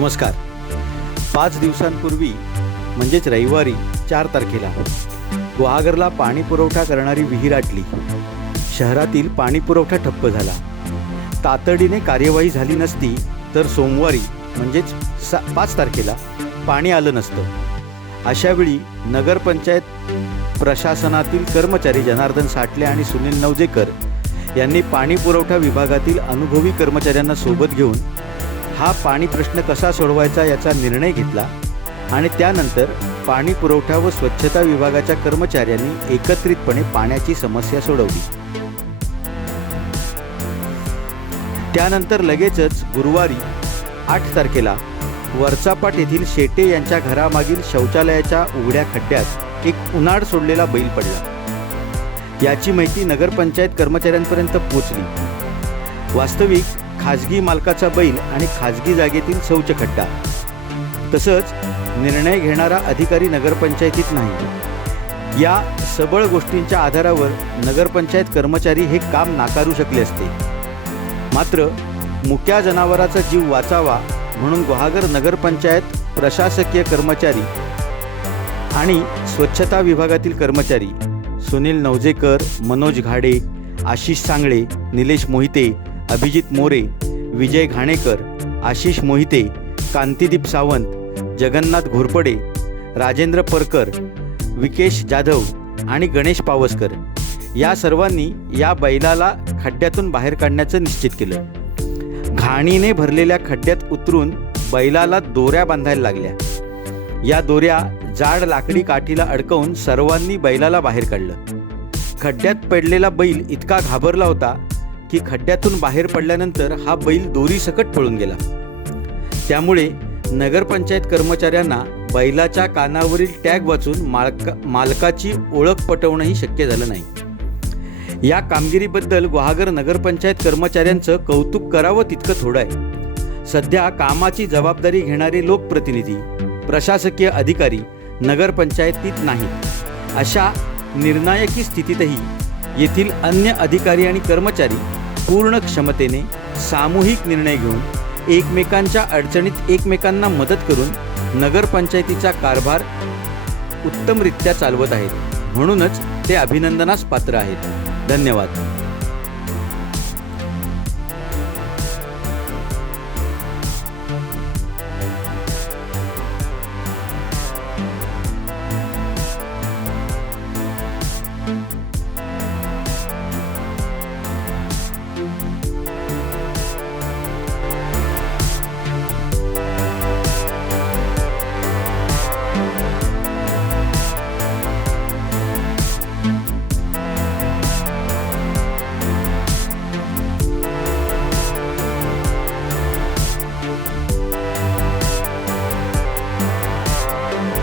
नमस्कार. पाच दिवसांपूर्वी म्हणजेच रविवारी चार तारखेला गुहागरला पाणी पुरवठा करणारी विहीर आटली. शहरातील पाणी पुरवठा ठप्प झाला. तातडीने कार्यवाही झाली नसती तर सोमवारी म्हणजेच सा पाच तारखेला पाणी आलं नसतं. अशावेळी नगरपंचायत प्रशासनातील कर्मचारी जनार्दन साठले आणि सुनील नवजेकर यांनी पाणी पुरवठा विभागातील अनुभवी कर्मचाऱ्यांना सोबत घेऊन हा पाणी प्रश्न कसा सोडवायचा याचा निर्णय घेतला आणि त्यानंतर पाणी पुरवठा व स्वच्छता विभागाच्या कर्मचाऱ्यांनी एकत्रितपणे पाण्याची समस्या सोडवली. त्यानंतर लगेचच गुरुवारी आठ तारखेला वरचापाट येथील शेटे यांच्या घरामागील शौचालयाच्या उघड्या खड्ड्यात एक उन्हाळ सोडलेला बैल पडला. याची माहिती नगरपंचायत कर्मचाऱ्यांपर्यंत पोचली वास्तविक खाजगी मालकाचा बैल आणि खाजगी जागेतील शौचखड्डा तसंच निर्णय घेणारा अधिकारी नगरपंचायतीत नाही. या सबळ गोष्टींच्या आधारावर नगरपंचायत कर्मचारी हे काम नाकारू शकले असते. मात्र मुक्या जनावराचा जीव वाचावा म्हणून गुहागर नगरपंचायत प्रशासकीय कर्मचारी आणि स्वच्छता विभागातील कर्मचारी सुनील नवजेकर मनोज घाडे आशिष सांगळे निलेश मोहिते अभिजित मोरे विजय घाणेकर आशिष मोहिते कांतिदीप सावंत जगन्नाथ घोरपडे राजेंद्र परकर विकेश जाधव आणि गणेश पावसकर या सर्वांनी या बैलाला खड्ड्यातून बाहेर काढण्याचं निश्चित केलं. घाणीने भरलेल्या खड्ड्यात उतरून बैलाला दोऱ्या बांधायला लागल्या. या दोऱ्या जाड लाकडी काठीला अडकवून सर्वांनी बैलाला बाहेर काढलं. खड्ड्यात पडलेला बैल इतका घाबरला होता की खड्ड्यातून बाहेर पडल्यानंतर हा बैल दोरीसकट पळून गेला. त्यामुळे नगरपंचायत कर्मचाऱ्यांना बैलाच्या कानावरील टॅग वाचून मालका मालकाची ओळख पटवणंही शक्य झालं नाही. या कामगिरीबद्दल गुहागर नगरपंचायत कर्मचाऱ्यांचं कौतुक करावं तितकं थोडं आहे. सध्या कामाची जबाबदारी घेणारे लोकप्रतिनिधी प्रशासकीय अधिकारी नगरपंचायतीत नाहीत अशा निर्णायकी स्थितीतही येथील अन्य अधिकारी आणि कर्मचारी पूर्ण क्षमतेने सामूहिक निर्णय घेऊन एकमेकांच्या अडचणीत एकमेकांना मदत करून नगरपंचायतीचा कारभार उत्तमरित्या चालवत आहेत. म्हणूनच ते अभिनंदनास पात्र आहेत. धन्यवाद.